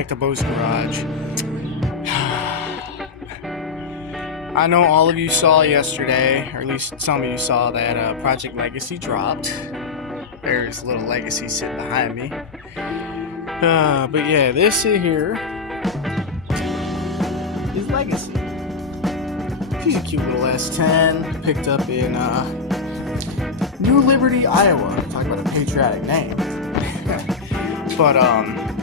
back to Bo's Garage. I know all of you saw yesterday, or at least some of you saw, that Project Legacy dropped. There's a little Legacy sitting behind me. But yeah, this here is Legacy. She's a cute little S-10, picked up in New Liberty, Iowa. Talk about a patriotic name. But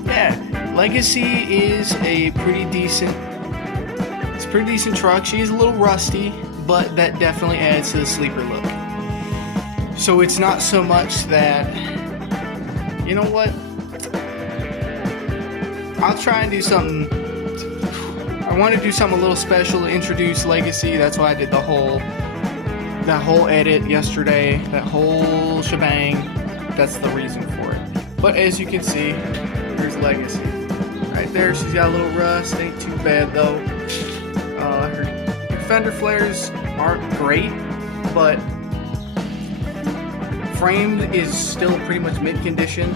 yeah, Legacy is a pretty decent truck. She's a little rusty, but that definitely adds to the sleeper look. So it's not so much that, you know what, I'll try and do something. I want to do something a little special to introduce Legacy. That's why I did that whole edit yesterday, that whole shebang. That's the reason for it. But as you can see, here's Legacy. Right there, she's got a little rust. Ain't too bad though. Her fender flares aren't great, but frame is still pretty much mint condition.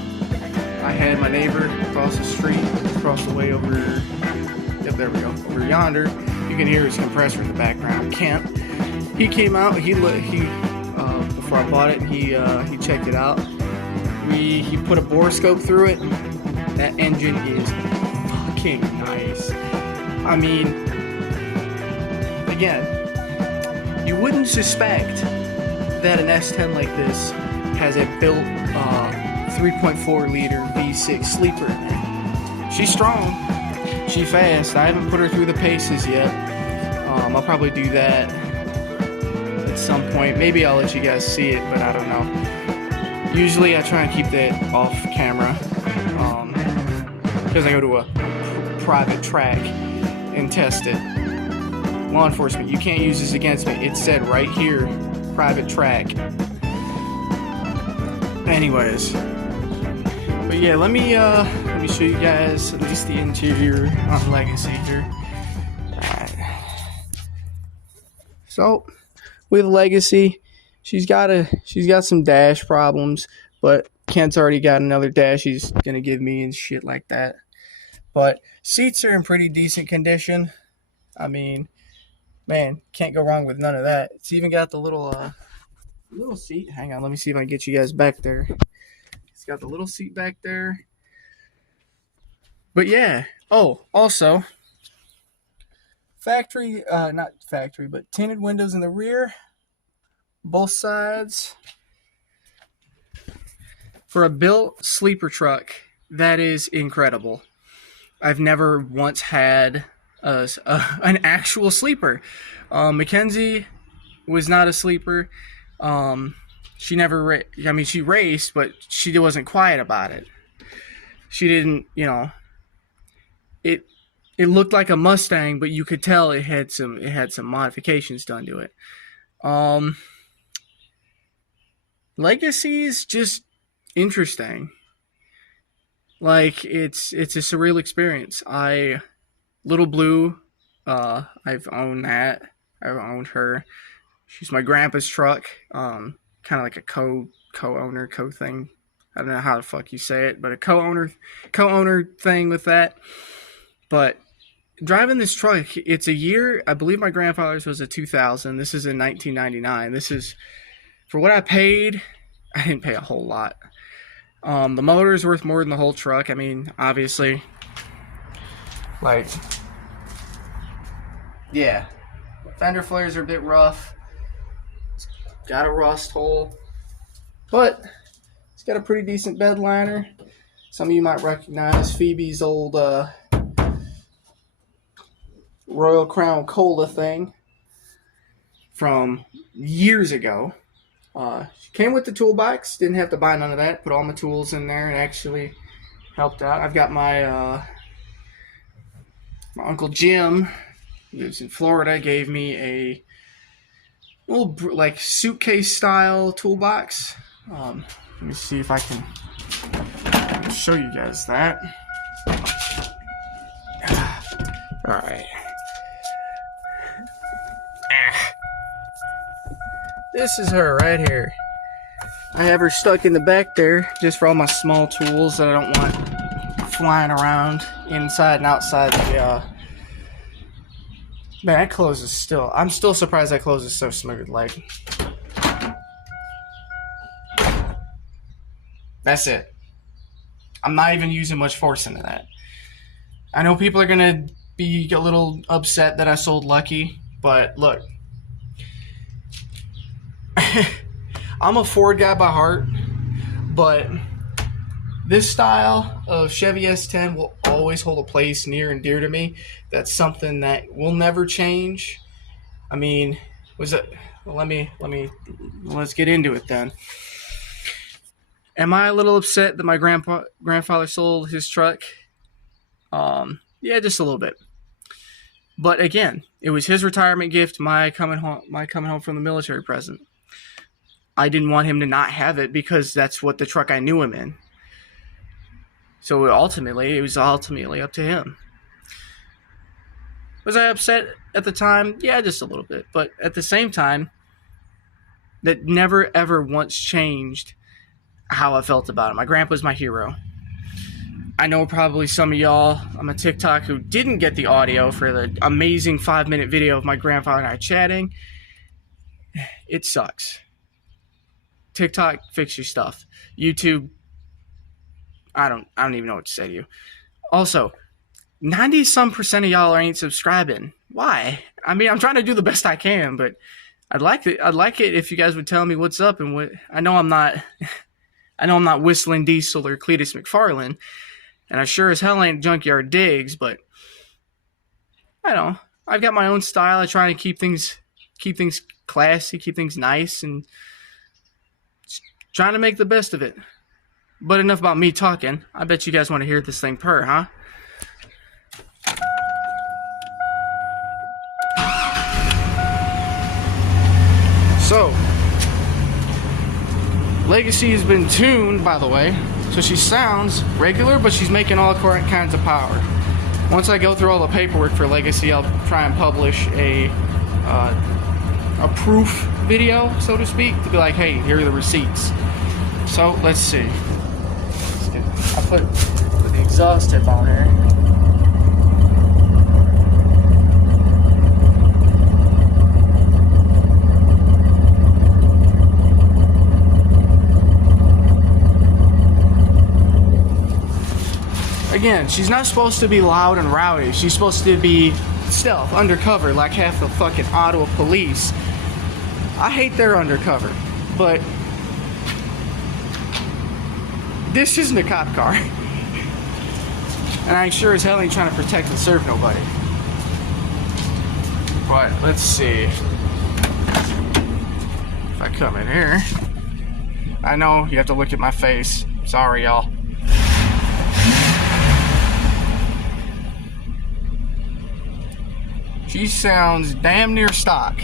I had my neighbor across the street, across the way over. Yep, there we go. Over yonder, you can hear his compressor in the background. Kent. He came out. He before I bought it, he checked it out. He put a bore scope through it. That engine is fucking nice. I mean, again, you wouldn't suspect that an S-10 like this has a built 3.4 liter V6 sleeper in there. She's strong, she's fast. I haven't put her through the paces yet. I'll probably do that at some point. Maybe I'll let you guys see it, but I don't know. Usually I try and keep that off camera because I go to a private track and test it. Law enforcement, you can't use this against me. It said right here, private track. Anyways, but yeah, let me show you guys at least the interior on Legacy here. Alright. So with Legacy, she's got some dash problems, but Kent's already got another dash he's gonna give me and shit like that. But seats are in pretty decent condition. I mean, man, can't go wrong with none of that. It's even got the little seat. Hang on, let me see if I can get you guys back there. It's got the little seat back there. But yeah. Oh, also, not factory, but tinted windows in the rear, both sides. For a built sleeper truck, that is incredible. I've never once had an actual sleeper. Mackenzie was not a sleeper. She never she raced, but she wasn't quiet about it. She didn't, it looked like a Mustang, but you could tell it had some modifications done to it. Legacy's just interesting. Like, it's a surreal experience. Little Blue, I've owned that. I've owned her. She's my grandpa's truck. Kind of like a co-owner thing. I don't know how the fuck you say it, but a co-owner thing with that. But driving this truck, it's a year. I believe my grandfather's was a 2000. This is in 1999. This is for what I paid. I didn't pay a whole lot. The motor is worth more than the whole truck. I mean, obviously, like, yeah, fender flares are a bit rough. It's got a rust hole, but it's got a pretty decent bed liner. Some of you might recognize Phoebe's old Royal Crown Cola thing from years ago. She came with the toolbox, didn't have to buy none of that. Put all my tools in there and actually helped out. I've got my Uncle Jim, who lives in Florida, gave me a little like suitcase style toolbox. Let me see if I can show you guys that. Alright. This is her right here. I have her stuck in the back there just for all my small tools that I don't want flying around inside and outside the, man, that closes still. I'm still surprised that closes so smooth. Like, that's it. I'm not even using much force into that. I know people are going to be a little upset that I sold Lucky, but look. I'm a Ford guy by heart, but this style of Chevy S-10 will always hold a place near and dear to me. That's something that will never change. I mean, was it? Well, let's get into it then. Am I a little upset that my grandfather sold his truck? Yeah, just a little bit. But again, it was his retirement gift, my coming home from the military present. I didn't want him to not have it because that's what the truck I knew him in. So it was ultimately up to him. Was I upset at the time? Yeah, just a little bit. But at the same time, that never ever once changed how I felt about him. My grandpa's my hero. I know probably some of y'all on my TikTok who didn't get the audio for the amazing 5-minute video of my grandfather and I chatting. It sucks. TikTok, fix your stuff. YouTube, I don't even know what to say to you. Also, 90% of y'all ain't subscribing. Why? I mean, I'm trying to do the best I can, but I'd like it if you guys would tell me what's up and what. I know I'm not Whistling Diesel or Cletus McFarlane, and I sure as hell ain't Junkyard Diggs, but I know I've got my own style. I try and keep things classy, keep things nice, and trying to make the best of it. But enough about me talking. I bet you guys want to hear this thing purr, huh? So, Legacy has been tuned, by the way, so she sounds regular, but she's making all current kinds of power. Once I go through all the paperwork for Legacy, I'll try and publish a proof video, so to speak, to be like, hey, here are the receipts. So, let's see. I put the exhaust tip on here. Again, she's not supposed to be loud and rowdy. She's supposed to be stealth, undercover, like half the fucking Ottawa police. I hate their undercover, but this isn't a cop car. And I sure as hell ain't trying to protect and serve nobody. But let's see. If I come in here. I know you have to look at my face. Sorry, y'all. She sounds damn near stock.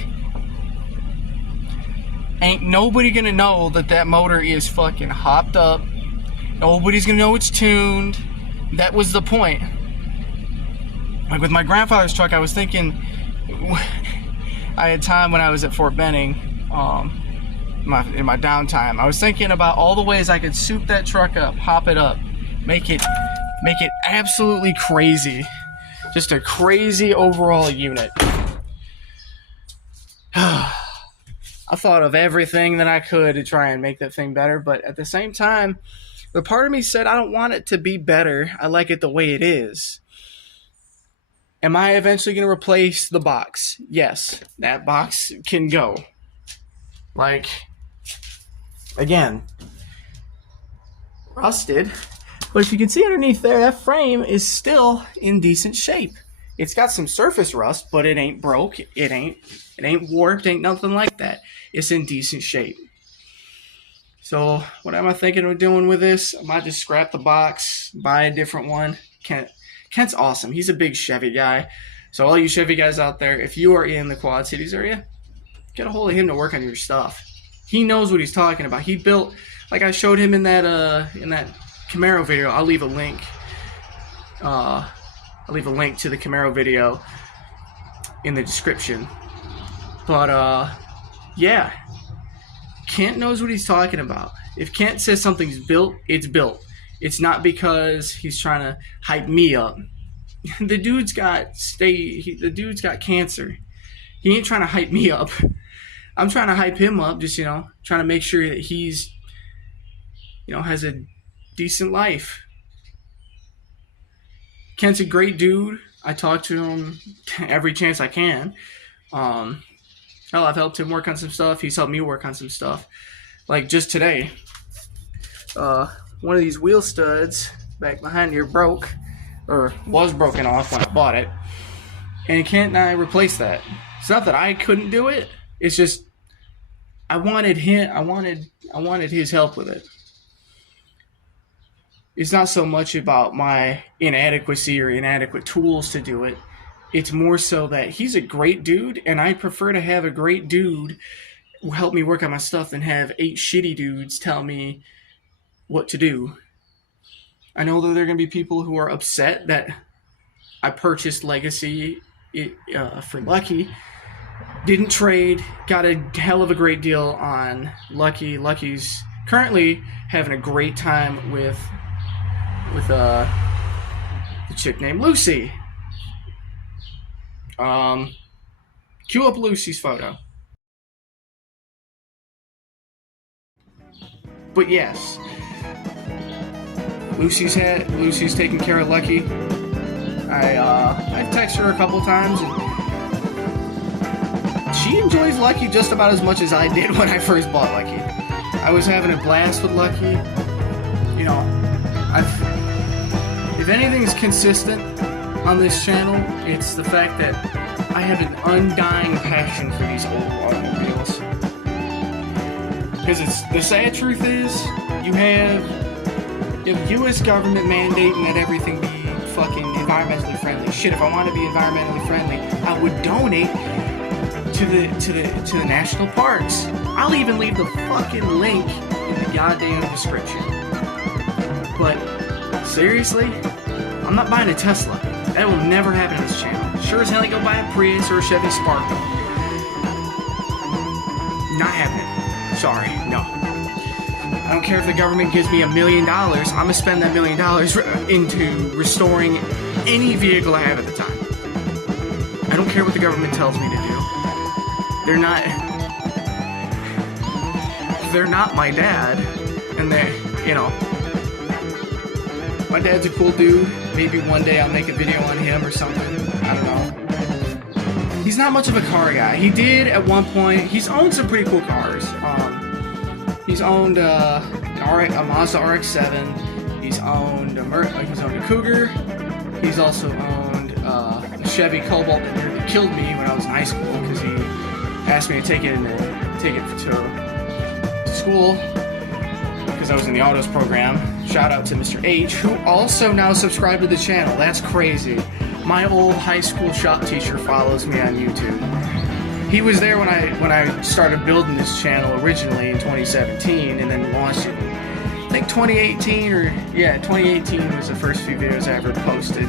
Ain't nobody gonna know that motor is fucking hopped up. Nobody's gonna know it's tuned. That was the point. Like with my grandfather's truck, I was thinking, I had time when I was at Fort Benning, in my downtime. I was thinking about all the ways I could soup that truck up, hop it up, make it absolutely crazy. Just a crazy overall unit. I thought of everything that I could to try and make that thing better, but at the same time, the part of me said I don't want it to be better. I like it the way it is. Am I eventually going to replace the box? Yes, that box can go. Like, again, rusted. But if you can see underneath there, that frame is still in decent shape. It's got some surface rust, but it ain't broke. It ain't warped. Ain't nothing like that. It's in decent shape. So what am I thinking of doing with this? I might just scrap the box, buy a different one. Kent's awesome. He's a big Chevy guy. So all you Chevy guys out there, if you are in the Quad Cities area, get a hold of him to work on your stuff. He knows what he's talking about. He built, like I showed him in that Camaro video. I'll leave a link. I'll leave a link to the Camaro video in the description. But yeah, Kent knows what he's talking about. If Kent says something's built, it's built. It's not because he's trying to hype me up. The dude's got the dude's got cancer. He ain't trying to hype me up. I'm trying to hype him up, just trying to make sure that he's has a decent life. Kent's a great dude. I talk to him every chance I can. Hell, I've helped him work on some stuff. He's helped me work on some stuff. Like just today, one of these wheel studs back behind here broke, or was broken off when I bought it. And Kent and I replaced that. It's not that I couldn't do it. It's just I wanted his help with it. It's not so much about my inadequacy or inadequate tools to do it. It's more so that he's a great dude, and I prefer to have a great dude help me work on my stuff than have 8 shitty dudes tell me what to do. I know that there are going to be people who are upset that I purchased Legacy for Lucky. Didn't trade, got a hell of a great deal on Lucky. Lucky's currently having a great time with the chick named Lucy. Cue up Lucy's photo. But yes, Lucy's taking care of Lucky. I've texted her a couple times, and she enjoys Lucky just about as much as I did when I first bought Lucky. I was having a blast with Lucky. If anything's consistent on this channel, it's the fact that I have an undying passion for these old automobiles. Because the sad truth is, you have U.S. government mandating that everything be fucking environmentally friendly. Shit, if I want to be environmentally friendly, I would donate to the national parks. I'll even leave the fucking link in the goddamn description. But seriously, I'm not buying a Tesla. That will never happen on this channel. Sure as hell ain't gonna buy a Prius or a Chevy Spark. Not happening. Sorry, no. I don't care if the government gives me $1 million. I'm gonna spend that $1 million into restoring any vehicle I have at the time. I don't care what the government tells me to do. They're not my dad, and my dad's a cool dude. Maybe one day I'll make a video on him or something. I don't know. He's not much of a car guy. He did at one point. He's owned some pretty cool cars. He's owned a Mazda RX-7. He's owned a Cougar. He's also owned a Chevy Cobalt that nearly killed me when I was in high school because he asked me to take it to school because I was in the autos program. Shout out to Mr. H, who also now subscribed to the channel. That's crazy. My old high school shop teacher follows me on YouTube. He was there when I started building this channel originally in 2017, and then launched it. I think 2018 was the first few videos I ever posted.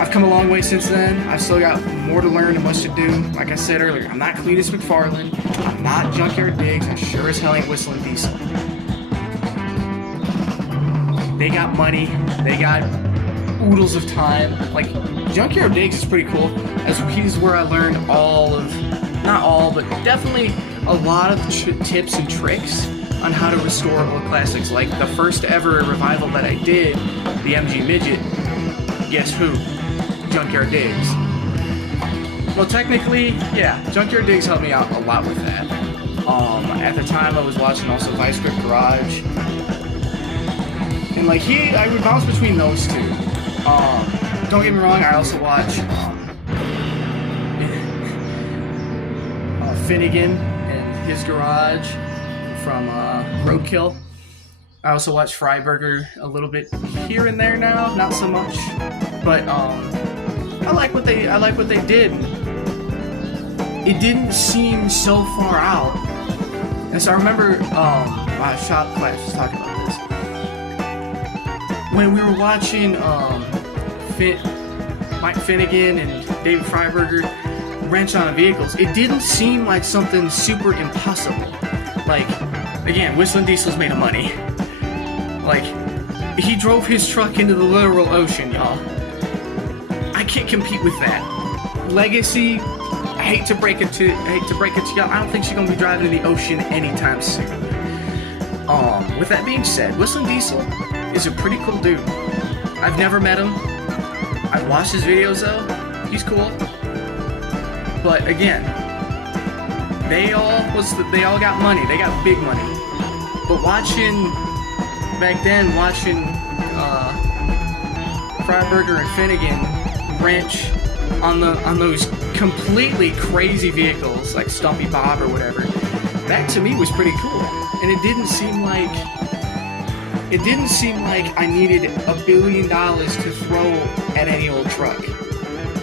I've come a long way since then. I've still got more to learn and much to do. Like I said earlier, I'm not Cletus McFarland. I'm not Junkyard Diggs. I sure as hell ain't Whistling Diesel. They got money. They got oodles of time. Like, Junkyard Diggs is pretty cool. He's where I learned not all, but definitely a lot of tips and tricks on how to restore old classics. Like the first ever revival that I did, the MG Midget, guess who? Junkyard Diggs. Well, technically, yeah, Junkyard Diggs helped me out a lot with that. At the time, I was watching also Vice Grip Garage. And like I would bounce between those two. Don't get me wrong, I also watch Finnegan and his garage from Roadkill. I also watch Freiburger a little bit here and there now, not so much, but I like what they did. It didn't seem so far out. And so I remember my shop class was talking about this. When we were watching Mike Finnegan and David Freiberger wrench on vehicles, it didn't seem like something super impossible. Like, again, Whistling Diesel's made of money. Like, He drove his truck into the literal ocean, y'all. I can't compete with that. Legacy, I hate to break it to y'all. I don't think she's gonna be driving in the ocean anytime soon. With that being said, Whistling Diesel is a pretty cool dude. I've never met him. I've watched his videos though. He's cool. But again, they all got money. They got big money. But back then, watching Freiberger and Finnegan wrench on those completely crazy vehicles like Stumpy Bob or whatever, that to me was pretty cool. And it didn't seem like I needed $1 billion to throw at any old truck.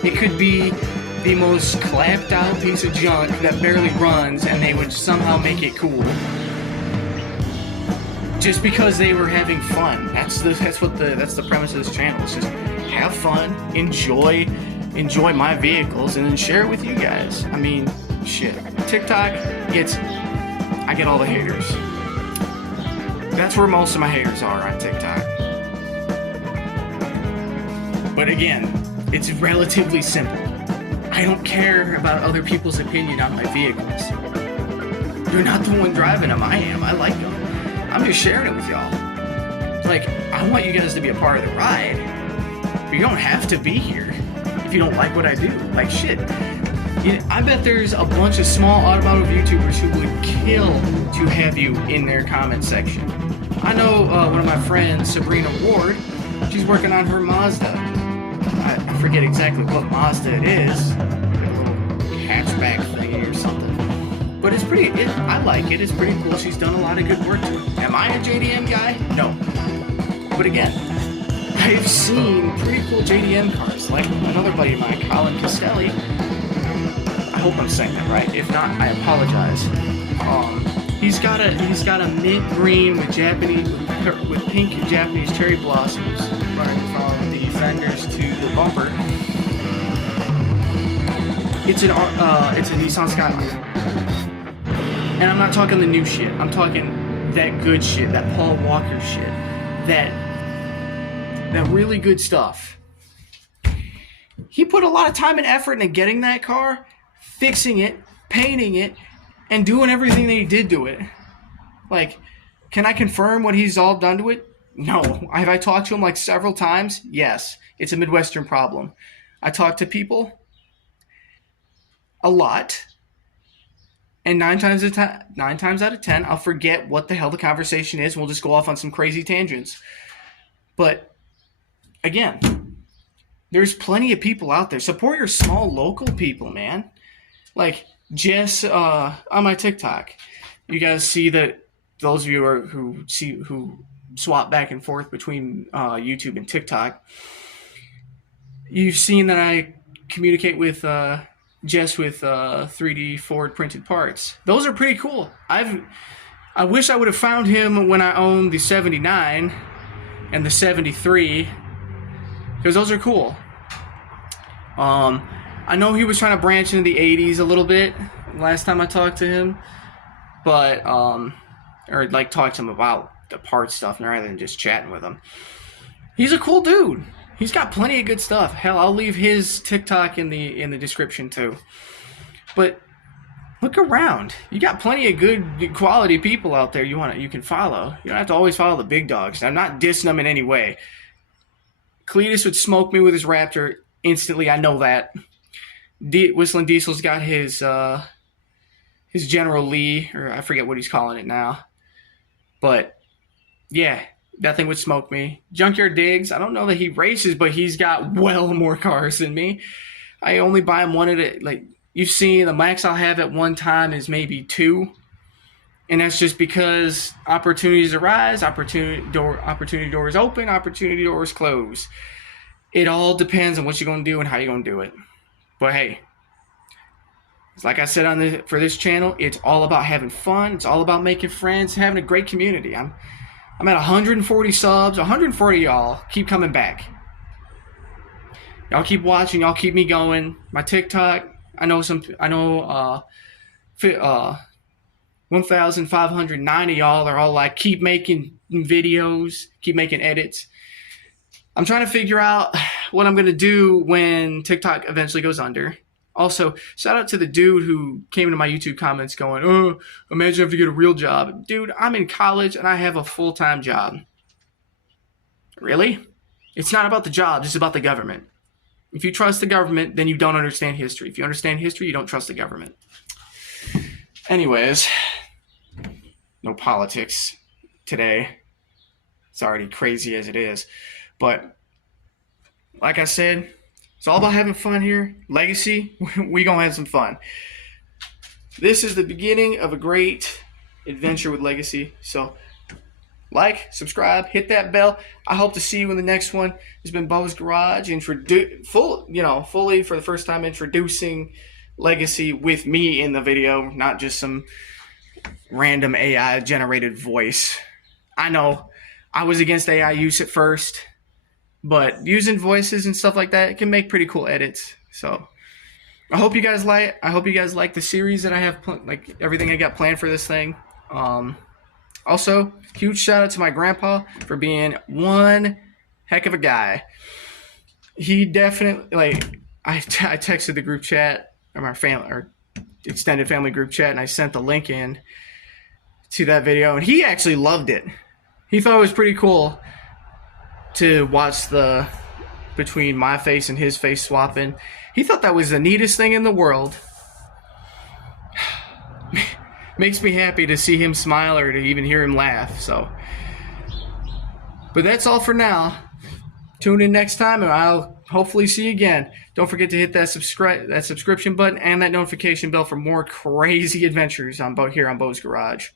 It could be the most clapped out piece of junk that barely runs, and they would somehow make it cool. Just because they were having fun. That's the premise of this channel. It's just have fun, enjoy my vehicles, and then share it with you guys. I mean, shit. TikTok I get all the haters. That's where most of my haters are, on TikTok. But again, it's relatively simple. I don't care about other people's opinion on my vehicles. You're not the one driving them. I am. I like them. I'm just sharing it with y'all. Like, I want you guys to be a part of the ride. But you don't have to be here if you don't like what I do. Like, shit. I bet there's a bunch of small automotive YouTubers who would kill to have you in their comment section. I know one of my friends, Sabrina Ward, she's working on her Mazda. I forget exactly what Mazda it is. A little hatchback thingy or something. But it's I like it. It's pretty cool. She's done a lot of good work to it. Am I a JDM guy? No. But again, I've seen pretty cool JDM cars. Like another buddy of mine, Colin Castelli. I hope I'm saying that right. If not, I apologize. He's got a mint green with pink Japanese cherry blossoms running from the fenders to the bumper. It's a Nissan Skyline. And I'm not talking the new shit. I'm talking that good shit, that Paul Walker shit, that really good stuff. He put a lot of time and effort into getting that car, fixing it, painting it, and doing everything that he did to it. Like, can I confirm what he's all done to it? No. Have I talked to him like several times? Yes. It's a Midwestern problem. I talk to people a lot. And 9 times out of 10, I'll forget what the hell the conversation is, and we'll just go off on some crazy tangents. But, again, there's plenty of people out there. Support your small local people, man. Like, Jess on my TikTok. You guys see that those of you who swap back and forth between YouTube and TikTok, you've seen that I communicate with Jess with 3D Ford printed parts. Those are pretty cool. I wish I would have found him when I owned the 79 and the 73, because those are cool. I know he was trying to branch into the 80s a little bit last time I talked to him, but or like talk to him about the parts stuff rather than just chatting with him. He's a cool dude. He's got plenty of good stuff. Hell, I'll leave his TikTok in the description too. But look around. You got plenty of good quality people out there you can follow. You don't have to always follow the big dogs. I'm not dissing them in any way. Cletus would smoke me with his Raptor instantly. I know that. Whistling Diesel's got his General Lee, or I forget what he's calling it now. But yeah, that thing would smoke me. Junkyard Diggs, I don't know that he races, but he's got well more cars than me. I only buy him one at a, like, you've seen the max I'll have at one time is maybe 2. And that's just because opportunities arise, opportunity doors open, opportunity doors close. It all depends on what you're going to do and how you're going to do it. But hey, like I said for this channel, it's all about having fun. It's all about making friends, having a great community. I'm at 140 subs. 140 of y'all keep coming back. Y'all keep watching. Y'all keep me going. My TikTok. I know 1,509 of y'all are all like, keep making videos, keep making edits. I'm trying to figure out what I'm going to do when TikTok eventually goes under. Also, shout out to the dude who came into my YouTube comments going, oh, imagine if you get a real job. Dude, I'm in college and I have a full-time job. Really? It's not about the job, it's about the government. If you trust the government, then you don't understand history. If you understand history, you don't trust the government. Anyways, no politics today. It's already crazy as it is. But like I said, it's all about having fun here. Legacy, we gonna have some fun. This is the beginning of a great adventure with Legacy. So like, subscribe, hit that bell. I hope to see you in the next one. It's been Bo's Garage, fully for the first time introducing Legacy with me in the video, not just some random AI generated voice. I know I was against AI use at first, but using voices and stuff like that, it can make pretty cool edits. So I hope you guys like the series that I have, like everything I got planned for this thing. Also, huge shout out to my grandpa for being one heck of a guy. He definitely, I texted the group chat, or my family, or extended family group chat, and I sent the link in to that video, and he actually loved it. He thought it was pretty cool to watch the between my face and his face swapping. He thought that was the neatest thing in the world. Makes me happy to see him smile or to even hear him laugh. So, but that's all for now. Tune in next time, and I'll hopefully see you again. Don't forget to hit that subscription button and that notification bell for more crazy adventures here on Bo's Garage.